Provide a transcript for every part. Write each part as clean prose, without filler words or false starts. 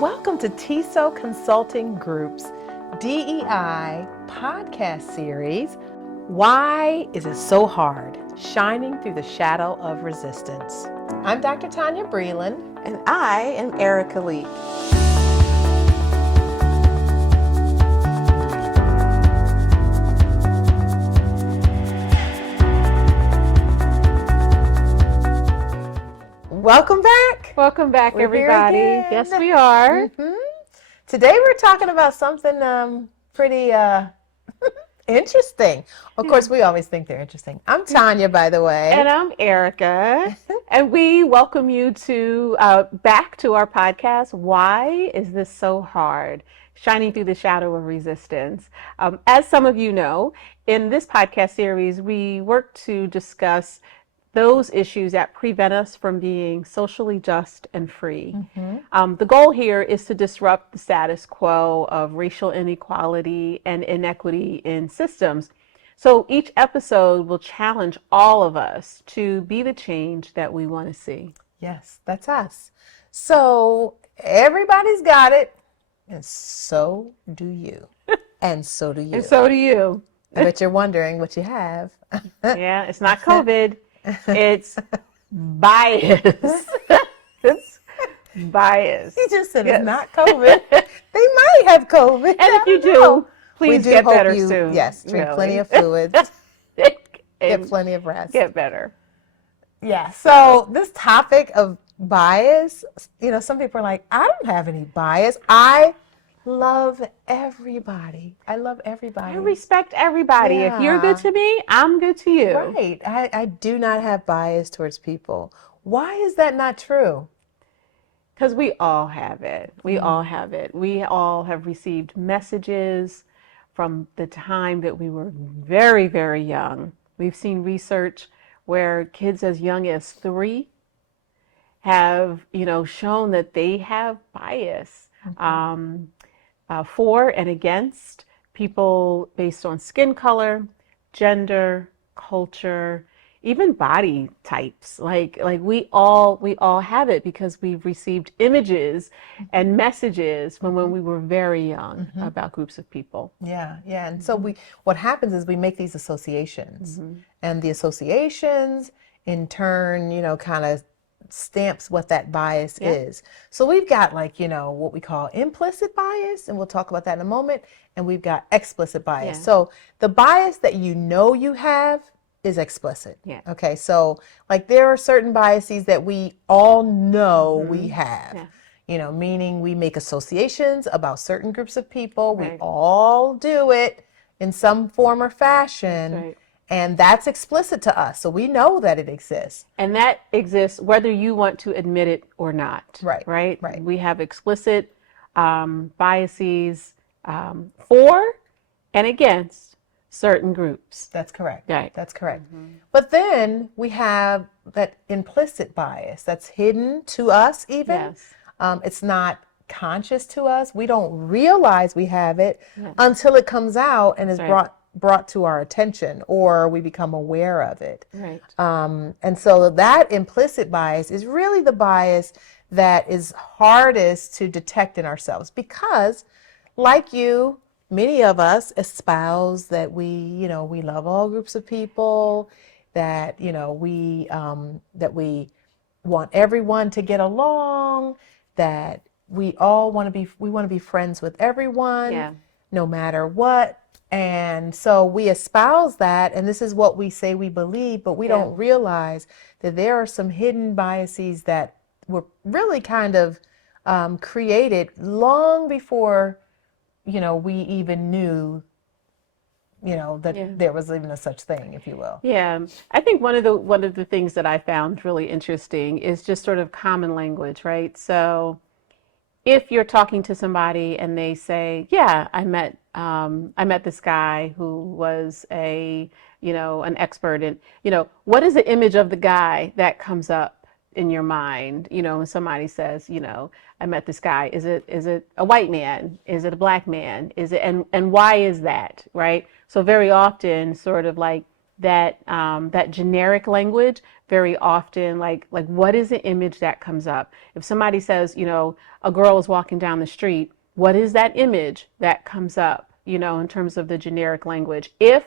Welcome to TESO Consulting Group's DEI podcast series, Why Is It So Hard? Shining Through the Shadow of Resistance. I'm Dr. Tonya Breland. And I am Erika Leak. Welcome back. Welcome back, We're everybody. here again. Yes, we are. Mm-hmm. Today we're talking about something pretty interesting. Of course, we always think they're interesting. I'm Tonya, by the way. And I'm Erika. And we welcome you to back to our podcast, Why Is This So Hard? Shining Through the Shadow of Resistance. As some of you know, in this podcast series, we work to discuss those issues that prevent us from being socially just and free. Mm-hmm. The goal here is to disrupt the status quo of racial inequality and inequity in systems. So each episode will challenge all of us to be the change that we want to see. Yes, that's us. So everybody's got it, and so do you. And so do you. And so do you. I bet you're wondering what you have. Yeah, it's not COVID. It's bias. It's bias. He just said It's not COVID. They might have COVID. And if you do, please get better soon. Yes, drink plenty of fluids. Get plenty of rest. Get better. Yeah. So this topic of bias, some people are like, I don't have any bias. I love everybody. I love everybody. I respect everybody. Yeah. If you're good to me, I'm good to you. Right. I do not have bias towards people. Why is that not true? Because we all have it. We all have it. We all have received messages from the time that we were very, very young. We've seen research where kids as young as 3 have, shown that they have bias. Mm-hmm. For and against people based on skin color, gender, culture, even body types. Like we all have it because we've received images and messages from when we were very young about groups of people. Yeah. And so what happens is we make these associations, and the associations in turn, kind of stamps what that bias is. So we've got what we call implicit bias, and we'll talk about that in a moment, and we've got explicit bias. Yeah. So the bias that you have is explicit. Yeah. Okay, so there are certain biases that we all know we have. Yeah. Meaning we make associations about certain groups of people. Right. We all do it in some form or fashion. That's right. And that's explicit to us. So we know that it exists. And that exists whether you want to admit it or not. Right. Right? We have explicit biases for and against certain groups. That's correct. Right. That's correct. Mm-hmm. But then we have that implicit bias that's hidden to us even. Yes. It's not conscious to us. We don't realize we have it until it comes out and is brought to our attention, or we become aware of it. Right. And so that implicit bias is really the bias that is hardest to detect in ourselves because, like you, many of us espouse that we love all groups of people, that, we want everyone to get along, that we want to be friends with everyone, no matter what. And so we espouse that, and this is what we say we believe, but we don't realize that there are some hidden biases that were really kind of created long before, we even knew, that there was even a such thing, if you will. Yeah, I think one of the things that I found really interesting is just sort of common language, right? So if you're talking to somebody and they say, yeah, I met this guy who was an expert in, what is the image of the guy that comes up in your mind? When somebody says, I met this guy, is it a white man? Is it a black man? And why is that? Right? So very often sort of like that generic language, very often, like what is the image that comes up? If somebody says, a girl is walking down the street, what is that image that comes up, in terms of the generic language? If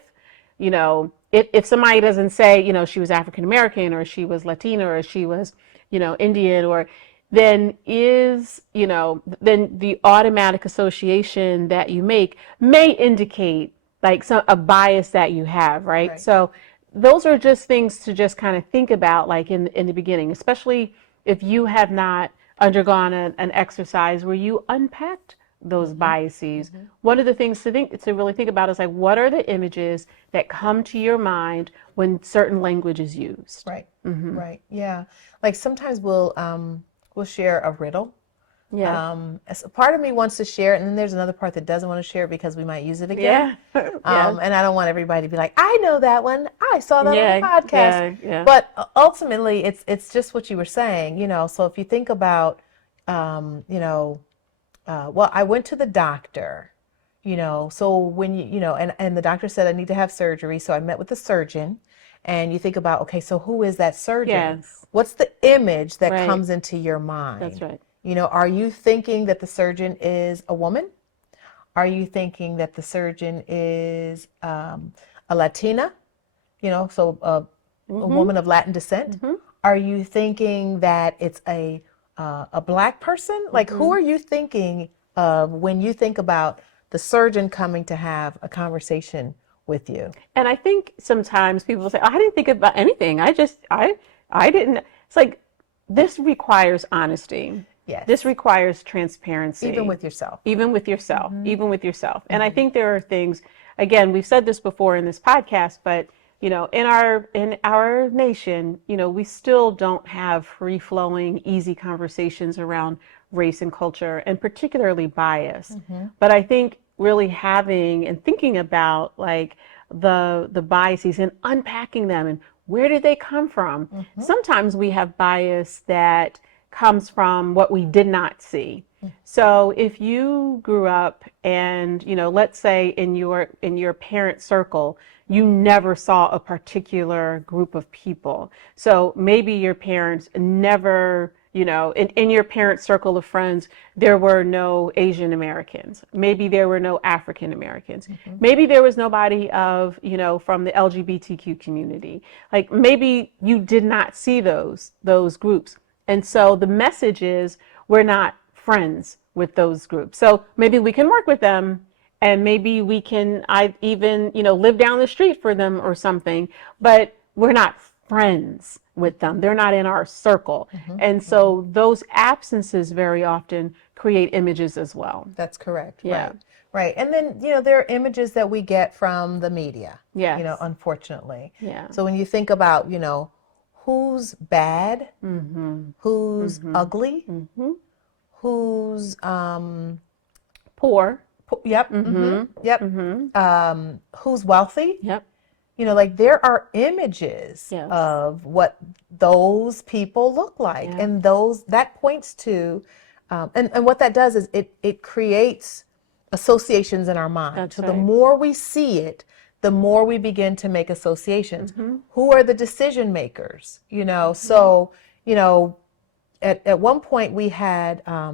somebody doesn't say, she was African American, or she was Latina, or she was, Indian, or then then the automatic association that you make may indicate like a bias that you have, right? So those are just things to just kind of think about, like in the beginning, especially if you have not undergone an exercise where you unpacked those biases. One of the things to really think about is like, what are the images that come to your mind when certain language is used? Right. Right. Yeah. Like sometimes we'll share a riddle. Yeah. As a part of me wants to share it, and then there's another part that doesn't want to share it because we might use it again. Yeah. Yes. And I don't want everybody to be like, I know that one. I saw that on the podcast. Yeah. But ultimately, it's just what you were saying, So if you think about, well, I went to the doctor, so when and the doctor said I need to have surgery. So I met with the surgeon, and you think about, okay, so who is that surgeon? Yes. What's the image that comes into your mind? That's right. Are you thinking that the surgeon is a woman? Are you thinking that the surgeon is a Latina? So a woman of Latin descent? Are you thinking that it's a Black person? Like, who are you thinking of when you think about the surgeon coming to have a conversation with you? And I think sometimes people say, I didn't think about anything. I didn't. It's like, this requires honesty. Yes. This requires transparency. Even with yourself. Even with yourself. Even with yourself. And I think there are things, again, we've said this before in this podcast, but in our nation, we still don't have free-flowing, easy conversations around race and culture, and particularly bias. But I think really having and thinking about like the biases and unpacking them and where did they come from? Sometimes we have bias that comes from what we did not see. So if you grew up and, let's say in your parent circle, you never saw a particular group of people. So maybe your parents never, in your parent circle of friends, there were no Asian Americans. Maybe there were no African Americans. Maybe there was nobody of, from the LGBTQ community. Like maybe you did not see those groups. And so the message is we're not friends with those groups. So maybe we can work with them, and maybe we can even, live down the street for them or something, but we're not friends with them. They're not in our circle. And so those absences very often create images as well. That's correct. Yeah. Right. And then, there are images that we get from the media, Yes. Unfortunately. Yeah. So when you think about, who's bad, who's ugly, who's poor, yep, yep, who's wealthy. Yep. Like there are images Yes. of what those people look like, and that points to, and what that does is it creates associations in our mind. That's so right. The more we see it, the more we begin to make associations. Who are the decision makers? So at one point we had a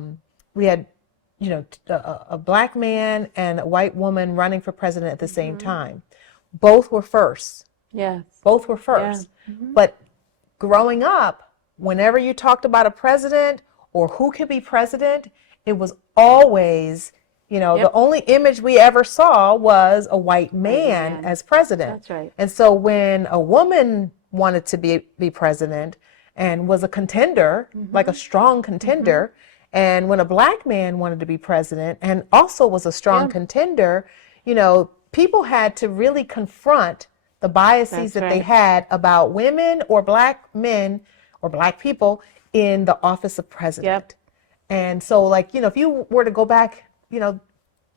Black man and a white woman running for president at the same time. Both were firsts. Yes. Both were first. Yeah. But growing up, whenever you talked about a president or who could be president, it was always, the only image we ever saw was a white man as president. That's right. And so when a woman wanted to be president and was a contender, like a strong contender, and when a Black man wanted to be president and also was a strong contender, people had to really confront the biases that they had about women or Black men or Black people in the office of president. And so, like, if you were to go back,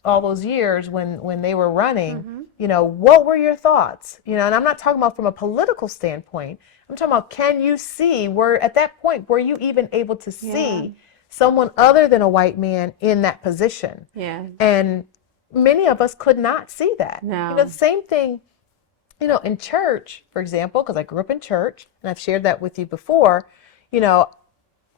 all those years when they were running, what were your thoughts? And I'm not talking about from a political standpoint. I'm talking about, can you see, at that point, were you even able to see someone other than a white man in that position? Yeah. And many of us could not see that. No. The same thing, You know, in church, for example, because I grew up in church, and I've shared that with you before, you know,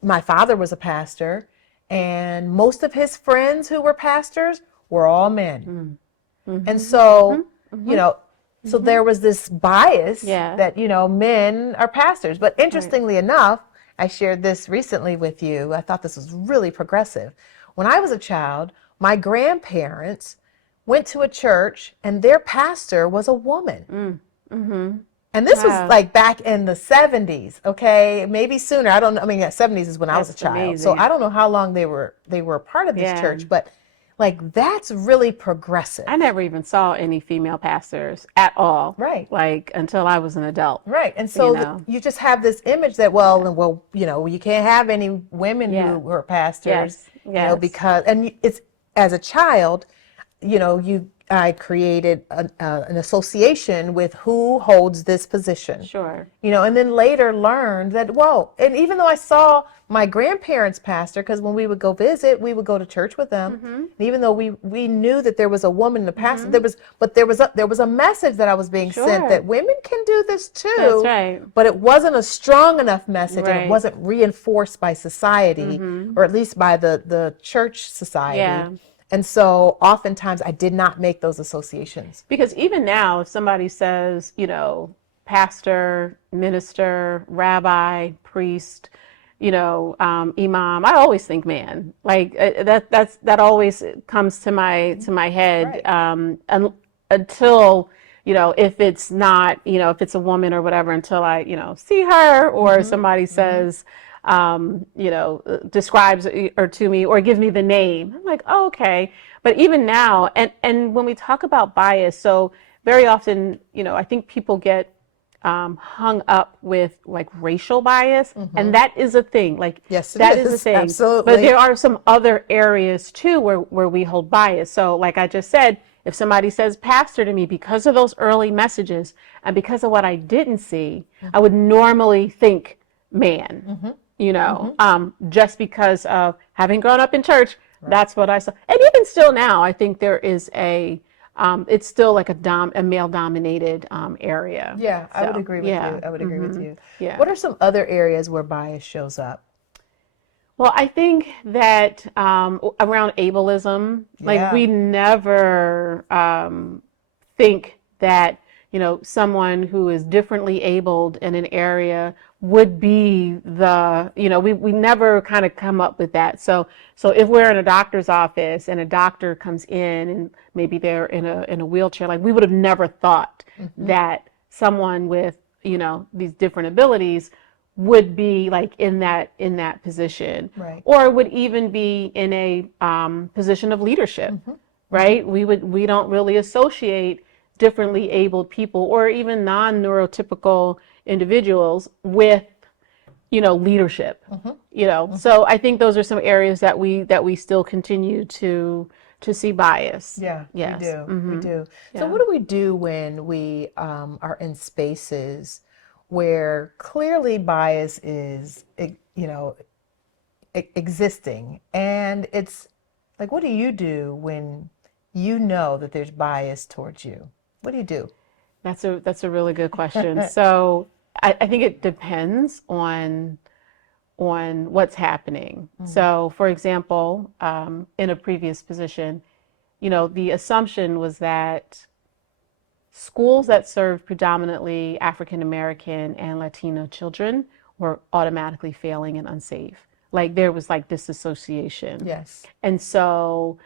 my father was a pastor, and most of his friends who were pastors were all men. And so, you know, so there was this bias that, you know, men are pastors. But interestingly enough, I shared this recently with you. I thought this was really progressive. When I was a child, my grandparents went to a church and their pastor was a woman. And this was like back in the 70s, okay? Maybe sooner. I don't know. I mean, yeah, 70s is when I was a child. Amazing. So I don't know how long they were a part of this church, but like that's really progressive. I never even saw any female pastors at all. Right. Like until I was an adult. Right. And so You know. you just have this image that, well, you know, you can't have any women who are pastors, you know, because, and it's, as a child, you know, I created an association with who holds this position. Sure. You know, and then later learned that, well, and even though I saw my grandparents' pastor, because when we would go visit, we would go to church with them. And even though we knew that there was a woman in the pastor, there was a message that I was being sent that women can do this too. That's right. But it wasn't a strong enough message, and it wasn't reinforced by society, or at least by the church society. Yeah. And so oftentimes I did not make those associations. Because even now, if somebody says, you know, pastor, minister, rabbi, priest, you know, imam, I always think man. Like that always comes to my head. Until, you know, if it's not, you know, if it's a woman or whatever, until I, you know, see her or somebody says, you know, describes or to me or give me the name. I'm like, oh, okay. But even now, and when we talk about bias, so very often, you know, I think people get hung up with like racial bias, and that is a thing. Like, yes, that is a thing. Absolutely. But there are some other areas too where we hold bias. So like I just said, if somebody says pastor to me because of those early messages and because of what I didn't see, I would normally think man. You know, just because of having grown up in church, that's what I saw. And even still now, I think there is it's still like a male-dominated area. Yeah, I would agree with you. I would agree with you. Yeah. What are some other areas where bias shows up? Well, I think that around ableism, like we never think that, you know, someone who is differently abled in an area would be the, you know, we never kind of come up with that. So if we're in a doctor's office and a doctor comes in and maybe they're in a wheelchair, like we would have never thought that someone with, you know, these different abilities would be like in that position, or would even be in a position of leadership, right? We don't really associate differently abled people or even non-neurotypical individuals with, you know, leadership, you know. So I think those are some areas that we still continue to see bias. Yeah, yes. we do. We do. So what do we do when we are in spaces where clearly bias is, you know, existing, and it's like, what do you do when you know that there's bias towards you? What do you do? That's a really good question. So I think it depends on what's happening. So for example, in a previous position, you know, the assumption was that schools that served predominantly African American and Latino children were automatically failing and unsafe. Like there was like this association. Yes. And so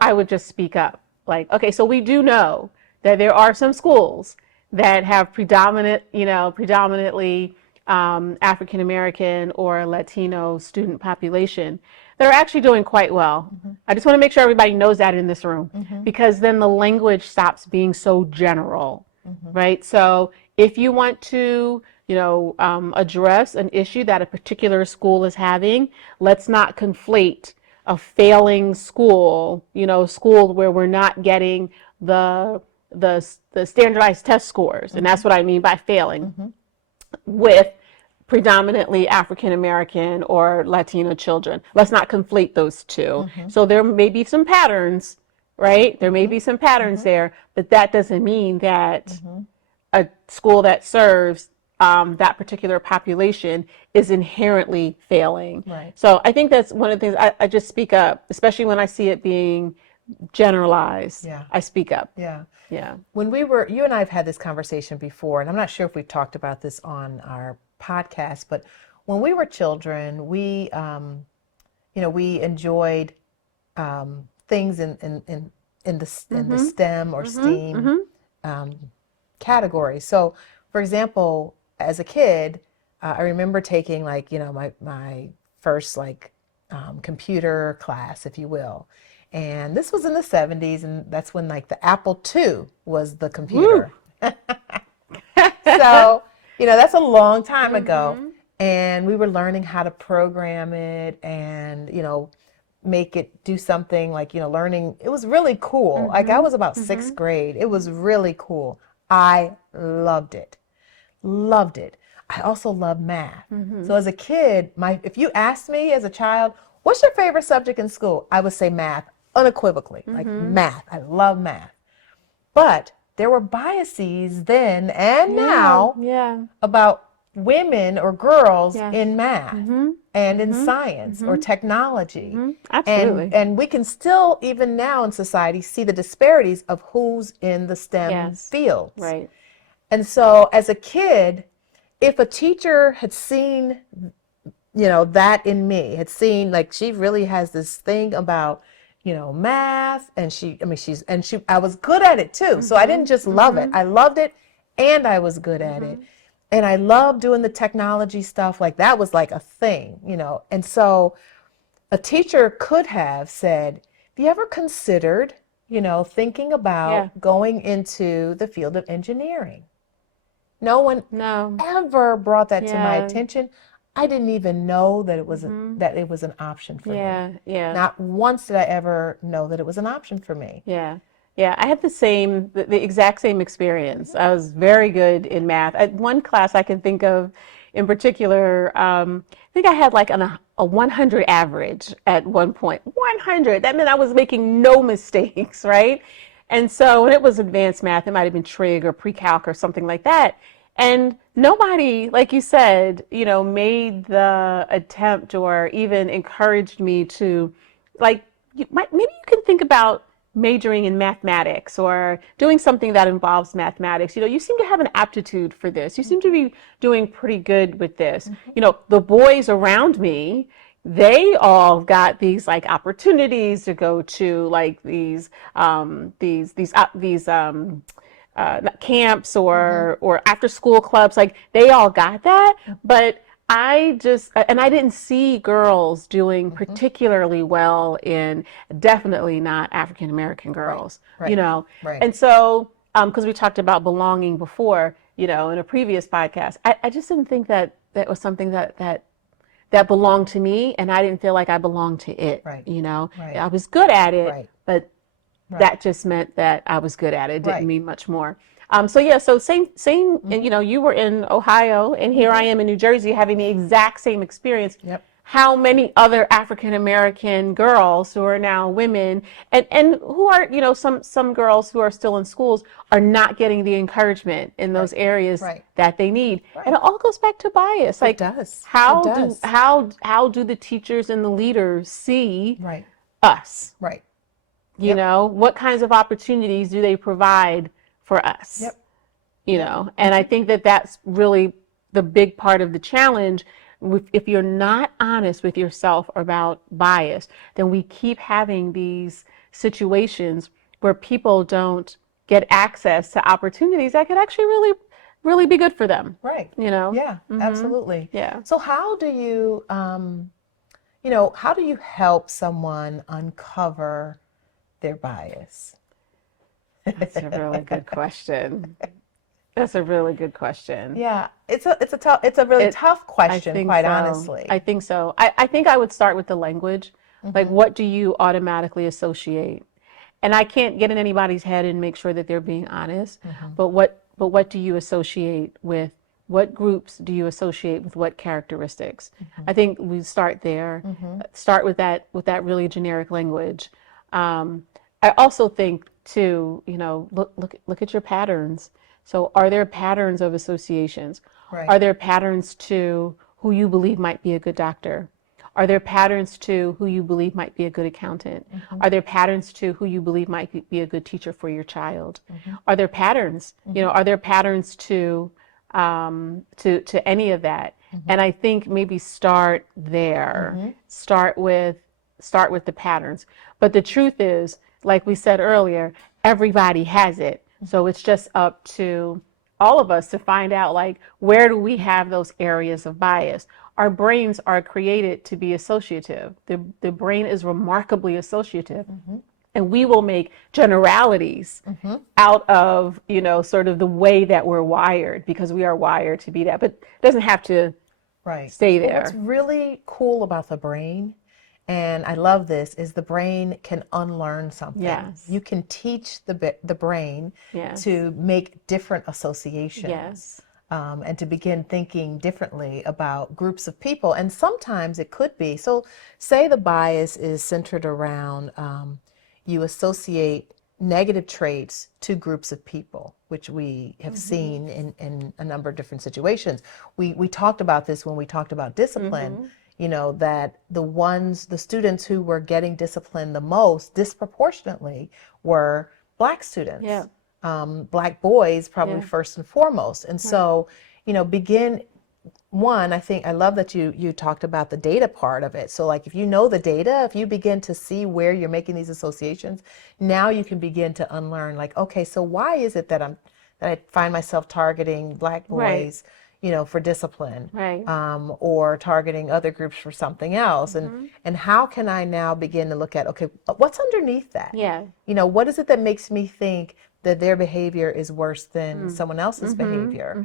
I would just speak up. Like, okay, so we do know that there are some schools that have predominantly African American or Latino student population that are actually doing quite well. I just want to make sure everybody knows that in this room, because then the language stops being so general, right? So if you want to, you know, address an issue that a particular school is having, let's not conflate a failing school, you know, school where we're not getting the standardized test scores, and that's what I mean by failing, with predominantly African American or Latino children. Let's not conflate those two. So there may be some patterns right? There may be some patterns there, but that doesn't mean that a school that serves that particular population is inherently failing. Right. So I think that's one of the things I just speak up, especially when I see it being generalized. Yeah. I speak up. Yeah. Yeah. When you and I have had this conversation before, and I'm not sure if we've talked about this on our podcast, but when we were children, we enjoyed things in the STEM or STEAM category. So, for example, as a kid, I remember taking my first computer class, if you will. And this was in the 70s, and that's when the Apple II was the computer. So, that's a long time ago. And we were learning how to program it and, make it do something learning. It was really cool. I was about sixth grade. It was really cool. I loved it. Loved it. I also loved math. So as a kid, if you asked me as a child, what's your favorite subject in school? I would say math unequivocally, like math. I love math. But there were biases then and now about women or girls in math and in science or technology. Absolutely. And we can still, even now in society, see the disparities of who's in the STEM fields. Right. And so as a kid, if a teacher had seen, that in me, had seen she really has this thing about, math, and I was good at it too. So I didn't just love it. I loved it and I was good at it. And I loved doing the technology stuff. That was a thing, And so a teacher could have said, have you ever considered, thinking about going into the field of engineering? No one ever brought that to my attention. I didn't even know that it was an option for me. Yeah. Not once did I ever know that it was an option for me. Yeah. Yeah, I had the exact same experience. I was very good in math. One class I can think of in particular, I think I had a 100 average at one point. 100. That meant I was making no mistakes, right? And so when it was advanced math, it might have been trig or pre-calc or something like that. And nobody, like you said, made the attempt or even encouraged me to, maybe you can think about majoring in mathematics or doing something that involves mathematics. You seem to have an aptitude for this. You seem to be doing pretty good with this. The boys around me, they all got these opportunities to go to these camps or after school clubs. They all got that, but I didn't see girls doing particularly well in, definitely not African American girls, Right. And so, because we talked about belonging before, in a previous podcast, I just didn't think that was something that belonged to me, and I didn't feel like I belonged to it, Right. Right. I was good at it, but that just meant that I was good at it. It didn't mean much more. So same, and you were in Ohio, and here I am in New Jersey having the exact same experience. Yep. How many other African American girls who are now women and who are, some girls who are still in schools are not getting the encouragement in those areas that they need. And it all goes back to bias. It does. How do the teachers and the leaders see us? Right. What kinds of opportunities do they provide for us? And I think that that's really the big part of the challenge. If you're not honest with yourself about bias, then we keep having these situations where people don't get access to opportunities that could actually really, really be good for them. Right. Yeah, absolutely. Yeah. So how do you, how do you help someone uncover their bias? That's a really good question. That's a really good question. Yeah, it's a really tough question, quite honestly. I think so. I think I would start with the language. What do you automatically associate? And I can't get in anybody's head and make sure that they're being honest. But what do you associate with? What groups do you associate with what characteristics? I think we start there. Start with that really generic language. I also think too, look at your patterns. So are there patterns of associations? Right. Are there patterns to who you believe might be a good doctor? Are there patterns to who you believe might be a good accountant? Are there patterns to who you believe might be a good teacher for your child? Are there patterns? Are there patterns to any of that? And I think maybe start there. Start with the patterns. But the truth is, like we said earlier, everybody has it. So it's just up to all of us to find out, like, where do we have those areas of bias? Our brains are created to be associative. The brain is remarkably associative. And we will make generalities out of, sort of the way that we're wired, because we are wired to be that. But it doesn't have to stay there. Well, what's really cool about the brain, and I love this, is the brain can unlearn something. Yes. You can teach the brain to make different associations. Yes. And to begin thinking differently about groups of people. And sometimes it could be, so say the bias is centered around you associate negative traits to groups of people, which we have seen in a number of different situations. We talked about this when we talked about discipline, that the students who were getting disciplined the most disproportionately were Black students. Yeah. Black boys probably first and foremost. And so, I think I love that you talked about the data part of it. So like if you know the data, if you begin to see where you're making these associations, now you can begin to unlearn, like, okay, so why is it that I find myself targeting Black boys, for discipline, or targeting other groups for something else, and how can I now begin to look at, okay, what's underneath that? Yeah. What is it that makes me think that their behavior is worse than someone else's behavior?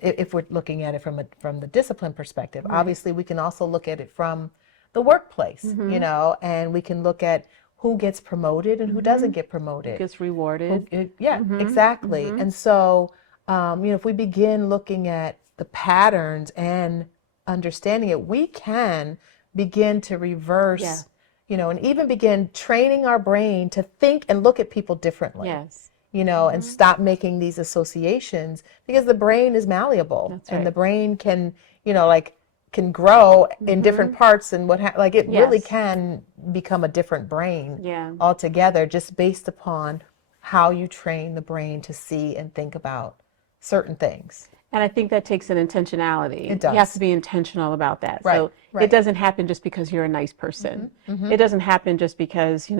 If we're looking at it from the discipline perspective, obviously we can also look at it from the workplace, and we can look at who gets promoted and who doesn't get promoted. Who gets rewarded. Exactly. And so, if we begin looking at the patterns and understanding it, we can begin to reverse, and even begin training our brain to think and look at people differently. Yes. And stop making these associations, because the brain is malleable. That's and right. the brain can, can grow in different parts, and it really can become a different brain altogether, just based upon how you train the brain to see and think about certain things. And I think that takes an intentionality. It does. You have to be intentional about that. Right, So it doesn't happen just because you're a nice person. It doesn't happen just because,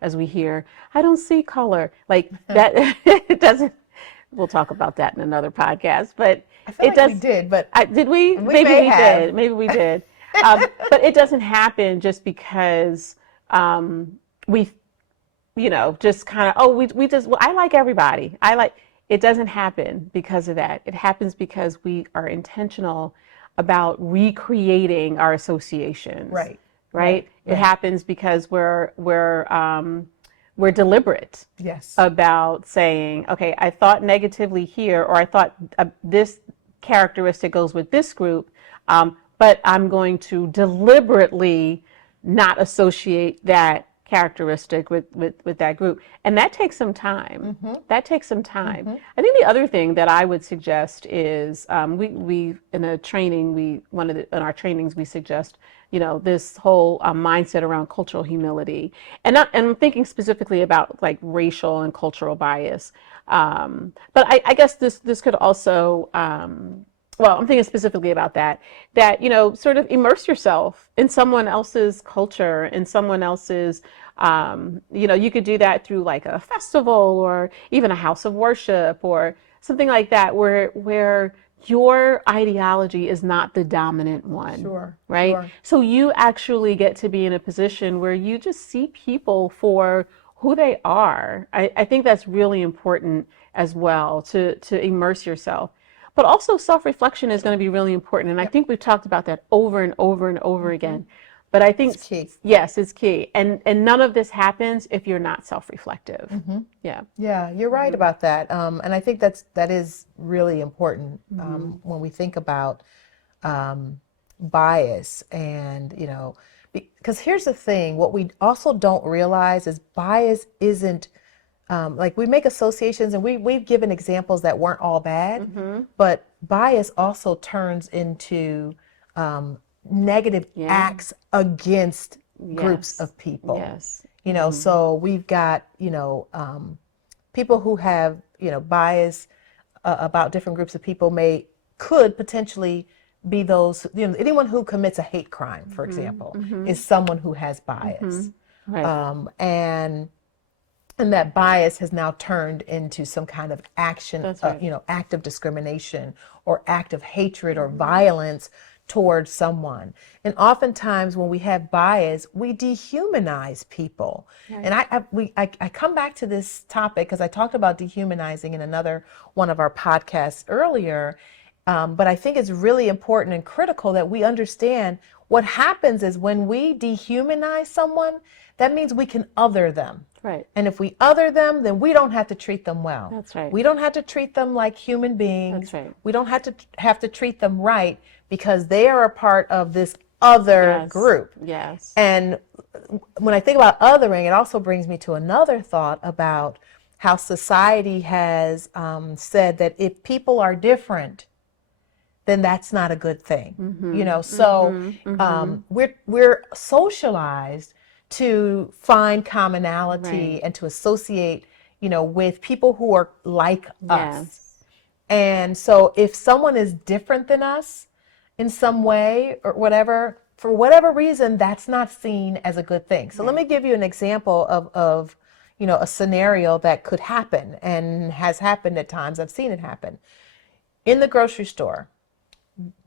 as we hear, I don't see color. Like that, it doesn't. We'll talk about that in another podcast. But I feel like we did, but did we? Maybe we did. Maybe we did. But it doesn't happen just because we, just kind of, we just, well, I like everybody. It doesn't happen because of that. It happens because we are intentional about recreating our associations. Right. It happens because we're deliberate. Yes. About saying, okay, I thought negatively here, or I thought this characteristic goes with this group, but I'm going to deliberately not associate that characteristic with that group. And that takes some time. That takes some time. I think the other thing that I would suggest is we in our trainings we suggest this whole mindset around cultural humility, and I'm thinking specifically about like racial and cultural bias, but I guess this could also well, I'm thinking specifically about that, sort of immerse yourself in someone else's culture, in someone else's, you could do that through like a festival or even a house of worship or something like that, where your ideology is not the dominant one. Sure. Right? Sure. So you actually get to be in a position where you just see people for who they are. I think that's really important as well, to immerse yourself. But also self-reflection is going to be really important. And I think we've talked about that over and over and over again. But I think, it's key. Yes, it's key. And none of this happens if you're not self-reflective. Yeah. Yeah, you're right about that. And I think that is really important when we think about bias, and, because here's the thing, what we also don't realize is bias isn't, like we make associations and we've given examples that weren't all bad, but bias also turns into negative acts against groups of people. Yes. You know, so we've got, people who have, bias about different groups of people could potentially be those, anyone who commits a hate crime, for example, is someone who has bias. Right. And that bias has now turned into some kind of action, That's right. act of discrimination or act of hatred or violence towards someone. And oftentimes when we have bias, we dehumanize people. Right. And I come back to this topic because I talked about dehumanizing in another one of our podcasts earlier. But I think it's really important and critical that we understand what happens is when we dehumanize someone, that means we can other them. Right. And if we other them, then we don't have to treat them well. That's right. We don't have to treat them like human beings. That's right. We don't have to treat them right because they are a part of this other group. Yes. And when I think about othering, it also brings me to another thought about how society has said that if people are different, then that's not a good thing. We're socialized to find commonality and to associate, with people who are like us. And so if someone is different than us in some way or whatever, for whatever reason, that's not seen as a good thing. So let me give you an example of a scenario that could happen and has happened at times. I've seen it happen. In the grocery store,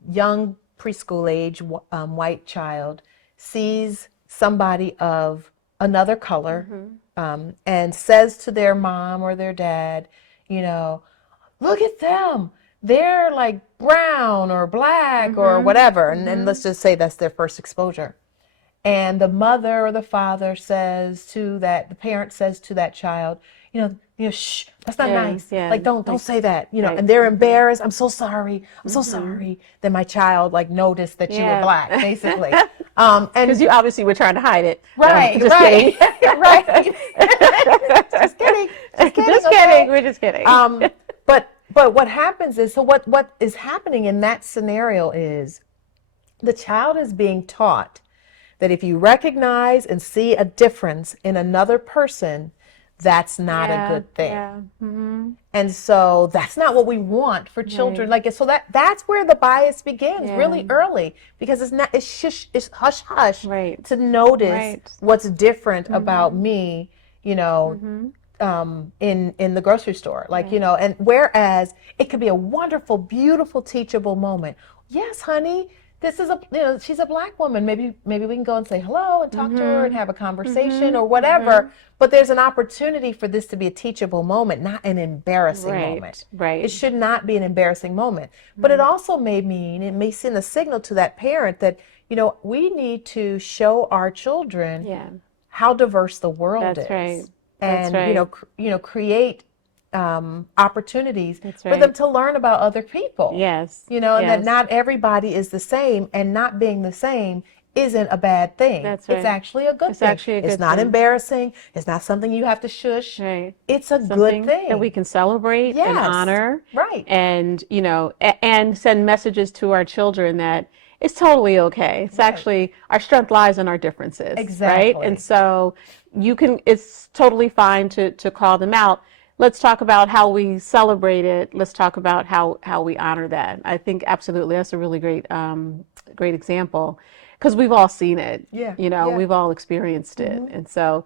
young preschool age white child sees somebody of another color and says to their mom or their dad, look at them. They're like brown or black or whatever. And let's just say that's their first exposure. And the mother or the father the parent says to that child, shh, that's not nice. Yeah. Like, don't say that, and they're embarrassed. I'm so sorry. I'm so sorry. Then my child noticed that you were black, basically. And because you obviously were trying to hide it. Right, Just kidding. right. Just kidding. Just kidding. We're just kidding. But what happens is, so what is happening in that scenario is the child is being taught that if you recognize and see a difference in another person, that's not a good thing. Yeah. And so that's not what we want for children. So that's where the bias begins really early, because it's hush hush to notice what's different about me, in the grocery store, and whereas it could be a wonderful, beautiful, teachable moment. Yes, honey, this is she's a black woman. Maybe we can go and say hello and talk to her and have a conversation or whatever. But there's an opportunity for this to be a teachable moment, not an embarrassing moment. Right. It should not be an embarrassing moment. But it also it may send a signal to that parent that, we need to show our children how diverse the world is. Right. And, create opportunities for them to learn about other people. Yes. And that not everybody is the same, and not being the same isn't a bad thing. That's right. It's actually a good thing. It's not embarrassing. It's not something you have to shush. Right. It's a good thing that we can celebrate and honor. Right. And, and send messages to our children that it's totally okay. It's actually, our strength lies in our differences. Exactly. Right? And so it's totally fine to call them out. Let's talk about how we celebrate it. Let's talk about how we honor that. I think absolutely that's a really great example, because we've all seen it. We've all experienced it. And so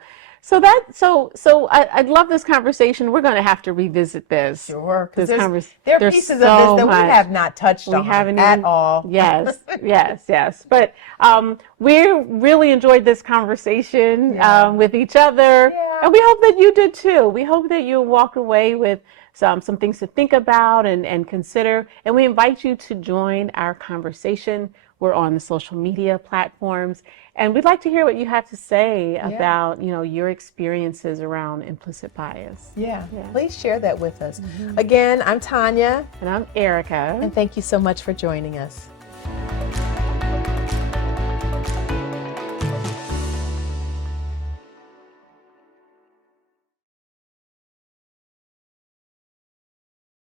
I'd love this conversation. We're going to have to revisit this. Sure. Because there are there's pieces so of this that much we have not touched on at all. Yes, yes. But we really enjoyed this conversation with each other. Yeah. And we hope that you did too. We hope that you walked away with some things to think about and consider. And we invite you to join our conversation. We're on the social media platforms, and we'd like to hear what you have to say about, your experiences around implicit bias. Yeah. Please share that with us. Again, I'm Tonya. And I'm Erika. And thank you so much for joining us.